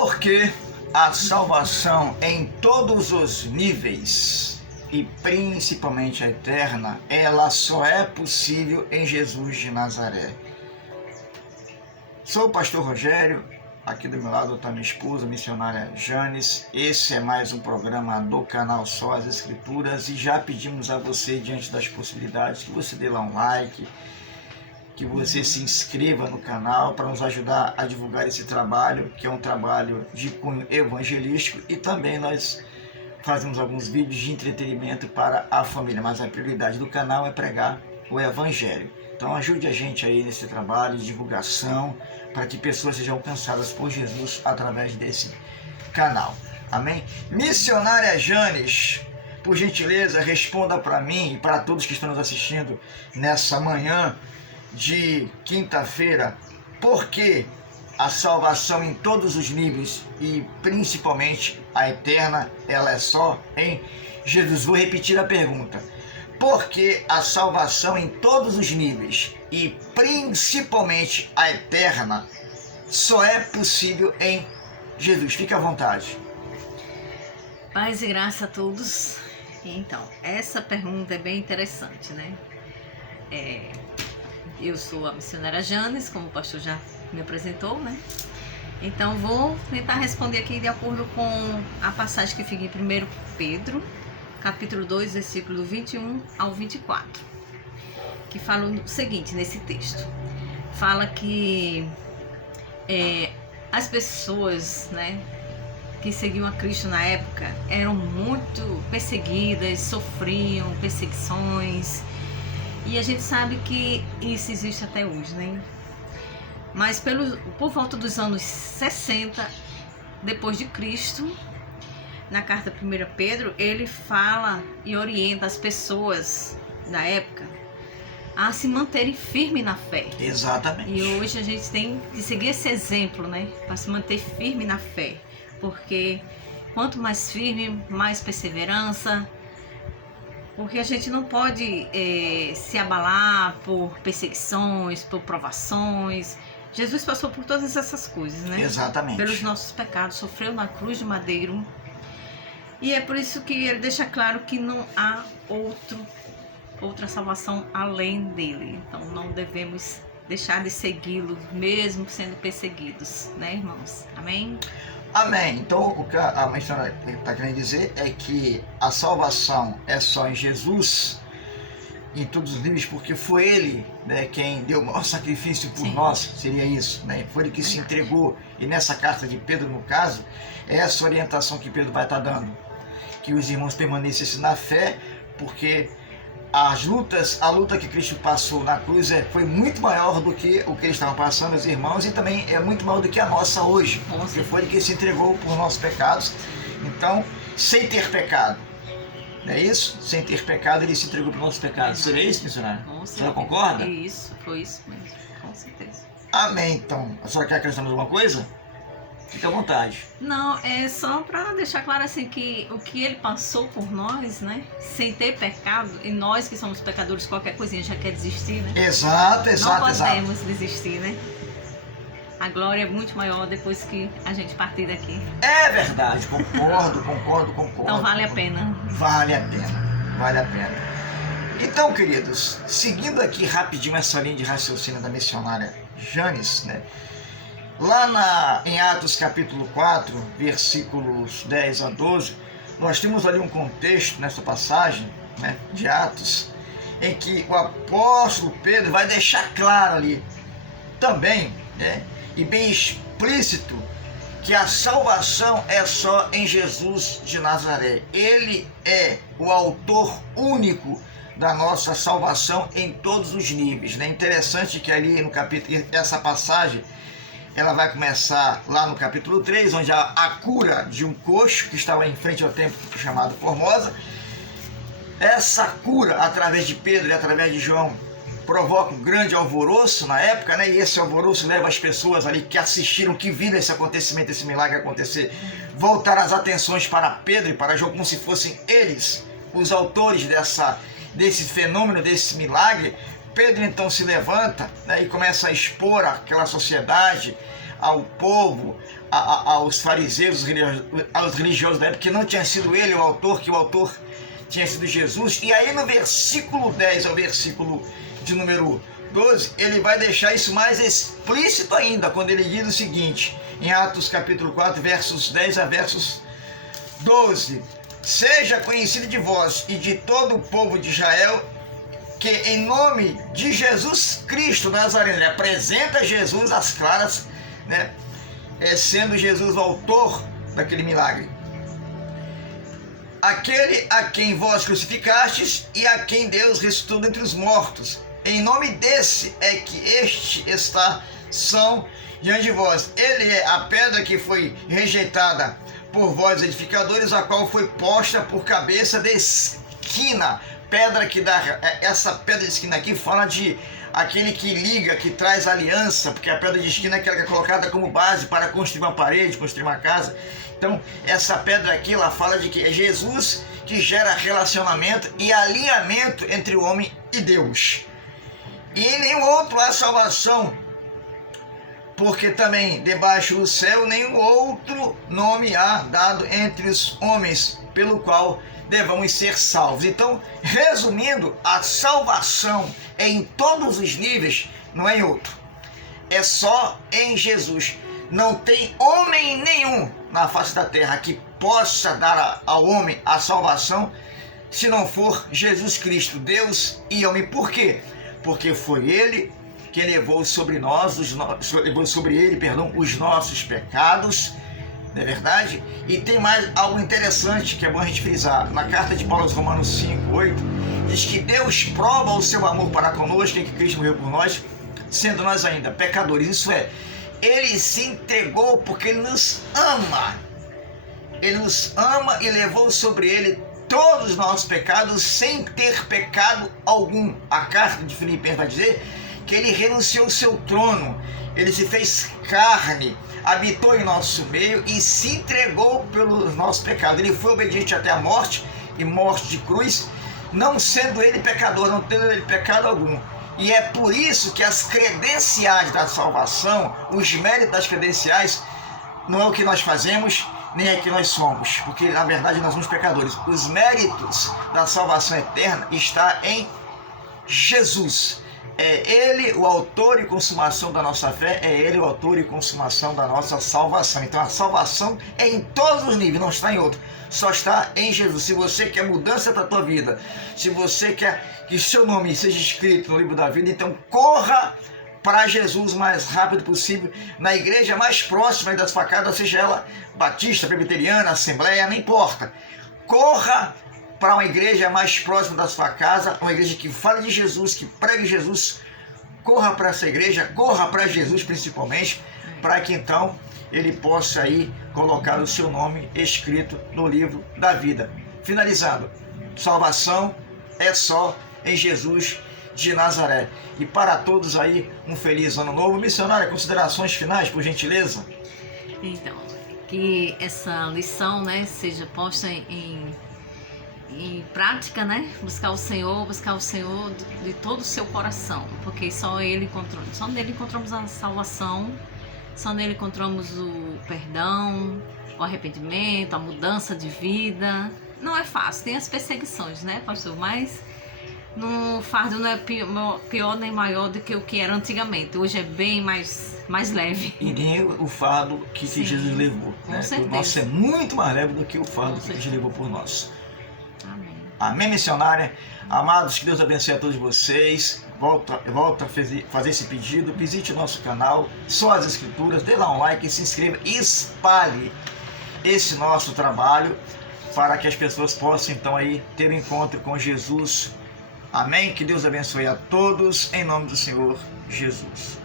Porque a salvação em todos os níveis e principalmente a eterna, ela só é possível em Jesus de Nazaré. Sou o pastor Rogério, aqui do meu lado está minha esposa, a missionária Janes. Esse é mais um programa do canal Só as Escrituras e já pedimos a você, diante das possibilidades, que você dê lá um like, que você se inscreva no canal para nos ajudar a divulgar esse trabalho, que é um trabalho de cunho evangelístico, e também nós fazemos alguns vídeos de entretenimento para a família, mas a prioridade do canal é pregar o evangelho. Então ajude a gente aí nesse trabalho de divulgação, para que pessoas sejam alcançadas por Jesus através desse canal. Amém? Missionária Janes, por gentileza, responda para mim e para todos que estão nos assistindo nessa manhã de quinta-feira, por que a salvação em todos os níveis e principalmente a eterna, ela é só em Jesus? Vou repetir a pergunta. Por que a salvação em todos os níveis e principalmente a eterna só é possível em Jesus? Fique à vontade. Paz e graça a todos. Então, essa pergunta é bem interessante, né? Eu sou a missionária Janes, como o pastor já me apresentou, né? Então, vou tentar responder aqui de acordo com a passagem que fica em 1 Pedro, capítulo 2, versículo 21 ao 24, que fala o seguinte nesse texto. Fala que as pessoas, né, que seguiam a Cristo na época eram muito perseguidas, sofriam perseguições, e a gente sabe que isso existe até hoje, né? Mas por volta dos anos 60 depois de Cristo, na carta 1 Pedro, ele fala e orienta as pessoas da época a se manterem firmes na fé. Exatamente. E hoje a gente tem que seguir esse exemplo, né? Para se manter firme na fé. Porque quanto mais firme, mais perseverança. Porque a gente não pode se abalar por perseguições, por provações. Jesus passou por todas essas coisas, né? Exatamente. Pelos nossos pecados, sofreu na cruz de madeiro. E é por isso que ele deixa claro que não há outra salvação além dele. Então não devemos deixar de segui-lo, mesmo sendo perseguidos, né, irmãos? Amém? Amém. Então o que a missionária está querendo dizer é que a salvação é só em Jesus, em todos os níveis, porque foi Ele, né, quem deu o maior sacrifício por Sim. nós, seria isso, né? Foi Ele que se entregou. E nessa carta de Pedro, no caso, é essa orientação que Pedro vai estar dando, que os irmãos permanecessem na fé, porque a luta que Cristo passou na cruz foi muito maior do que o que eles estavam passando, os irmãos, e também é muito maior do que a nossa hoje, porque foi Ele que se entregou por nossos pecados. Então, sem ter pecado, não é isso? Sem ter pecado, Ele se entregou por nossos pecados. Seria isso, missionário? Com A senhora concorda? Isso, foi isso mesmo, com certeza. Amém. Então, a senhora quer acrescentar alguma coisa? Fique à vontade. Não, é só para deixar claro assim que o que ele passou por nós, né? Sem ter pecado, e nós que somos pecadores, qualquer coisinha já quer desistir, né? Exato. Não podemos desistir, né? A glória é muito maior depois que a gente partir daqui. É verdade, concordo. Então vale a pena. Vale a pena. Então, queridos, seguindo aqui rapidinho essa linha de raciocínio da missionária Janes, né? Lá em Atos capítulo 4, versículos 10 a 12, nós temos ali um contexto nessa passagem, né, de Atos, em que o apóstolo Pedro vai deixar claro ali também, né, e bem explícito, que a salvação é só em Jesus de Nazaré. Ele é o autor único da nossa salvação em todos os níveis, né? Interessante que ali no capítulo, essa passagem, ela vai começar lá no capítulo 3, onde há a cura de um coxo que estava em frente ao templo chamado Formosa. Essa cura, através de Pedro e através de João, provoca um grande alvoroço na época, né? E esse alvoroço leva as pessoas ali que assistiram, que viram esse acontecimento, esse milagre acontecer, voltar as atenções para Pedro e para João, como se fossem eles os autores desse fenômeno, desse milagre. Pedro então se levanta, né, e começa a expor àquela sociedade ao povo, aos fariseus, aos religiosos da época, que não tinha sido ele o autor, que o autor tinha sido Jesus. E aí no versículo 10 ao versículo de número 12, ele vai deixar isso mais explícito ainda, quando ele diz o seguinte, em Atos capítulo 4, versos 10 a versos 12: seja conhecido de vós e de todo o povo de Israel, que em nome de Jesus Cristo Nazareno, ele apresenta Jesus às claras, né, sendo Jesus o autor daquele milagre. Aquele a quem vós crucificastes e a quem Deus ressuscitou dentre os mortos, em nome desse é que este está são diante de vós. Ele é a pedra que foi rejeitada por vós edificadores, a qual foi posta por cabeça de esquina. Pedra que dá, essa pedra de esquina aqui fala de aquele que liga, que traz aliança, porque a pedra de esquina é aquela que é colocada como base para construir uma parede, construir uma casa. Então essa pedra aqui, ela fala de que é Jesus que gera relacionamento e alinhamento entre o homem e Deus. E em nenhum outro há salvação, porque também debaixo do céu nenhum outro nome há dado entre os homens pelo qual devamos ser salvos. Então, resumindo, a salvação é em todos os níveis, não é em outro. É só em Jesus. Não tem homem nenhum na face da terra que possa dar ao homem a salvação se não for Jesus Cristo, Deus e homem. Por quê? Porque foi Ele que levou sobre nós, os nossos pecados, não é verdade? E tem mais algo interessante que é bom a gente frisar. Na carta de Paulo aos Romanos 5, 8, diz que Deus prova o seu amor para conosco em que Cristo morreu por nós, sendo nós ainda pecadores. Isso é, Ele se entregou porque Ele nos ama. Ele nos ama e levou sobre Ele todos os nossos pecados sem ter pecado algum. A carta de Filipenses vai dizer que Ele renunciou ao seu trono, Ele se fez carne, habitou em nosso meio e se entregou pelos nossos pecados. Ele foi obediente até a morte, e morte de cruz, não sendo Ele pecador, não tendo Ele pecado algum. E é por isso que as credenciais da salvação, os méritos das credenciais, não é o que nós fazemos, nem é que nós somos, porque na verdade nós somos pecadores. Os méritos da salvação eterna está em Jesus. É Ele o autor e consumação da nossa fé, é Ele o autor e consumação da nossa salvação. Então a salvação é em todos os níveis, não está em outro, só está em Jesus. Se você quer mudança para a tua vida, se você quer que seu nome seja escrito no livro da vida, então corra para Jesus o mais rápido possível, na igreja mais próxima da sua casa, seja ela batista, presbiteriana, assembleia, não importa. Corra para uma igreja mais próxima da sua casa, uma igreja que fale de Jesus, que pregue Jesus. Corra para essa igreja, corra para Jesus principalmente, para que então ele possa aí colocar o seu nome escrito no livro da vida. Finalizando, salvação é só em Jesus de Nazaré. E para todos aí, um feliz ano novo. Missionária, considerações finais, por gentileza? Então, que essa lição, né, seja posta em prática, né? Buscar o Senhor de todo o seu coração, porque só nele encontramos a salvação, só nele encontramos o perdão, o arrependimento, a mudança de vida. Não é fácil, tem as perseguições, né, pastor? Mas no fardo não é pior nem maior do que o que era antigamente. Hoje é bem mais leve. E nem o fardo que Jesus levou. Com né? certeza. O nosso é muito mais leve do que o fardo que Jesus levou por nós. Amém. Amém, missionária? Amados, que Deus abençoe a todos vocês. Volta a fazer esse pedido. Visite o nosso canal, só as Escrituras. Dê lá um like, se inscreva e espalhe esse nosso trabalho para que as pessoas possam então aí ter um encontro com Jesus. Amém? Que Deus abençoe a todos, em nome do Senhor Jesus.